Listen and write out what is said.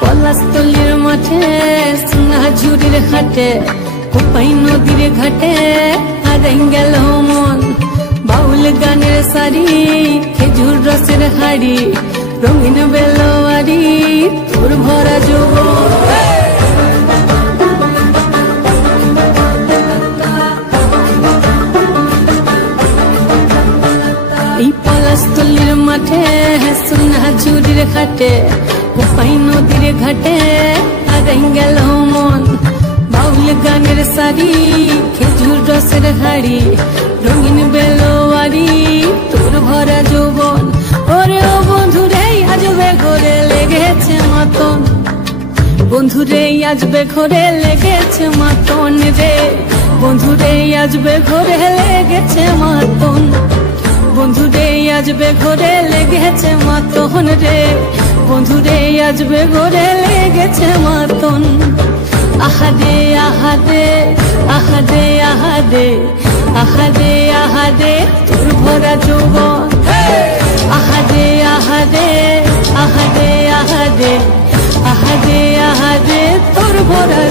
পলাশতলির মাঠে সোনাঝুরির হাটে কোপাই নদীর ঘাটে হারাই গেল মন বাউল গানের শাড়ি খেজুর রসের হাড়ি রঙিন বেলোয়ারি তোর ভরা যৌবন এই পলাশতলির মাঠে সোনাঝুরির ঘাটে কোপাই নদীর ঘাটে হারাই গেল মন বাউল গানের শাড়ি খেজুর রসের হাড়ি রঙিন বেলোয়ারি তোর ভরা যৌবন ওরে ও বন্ধুরে আজবে ঘরে লেগেছে মাতন বন্ধুরে আজবে ঘরে লেগেছে মাতন রে বন্ধুরে আজবে ঘরে লেগেছে মাতন বন্ধুরে আজবে ঘরে লেগেছে মাতন রে বন্ধুরে আজবে ঘরে লেগেছে মাতন আহাদে আহাদে আহাদে আহাদে আহাদে আহাদে তোর ভরা যৌবন আহাদে আহাদে আহাদে আহাদে আহাদে আহাদে তোর ভরা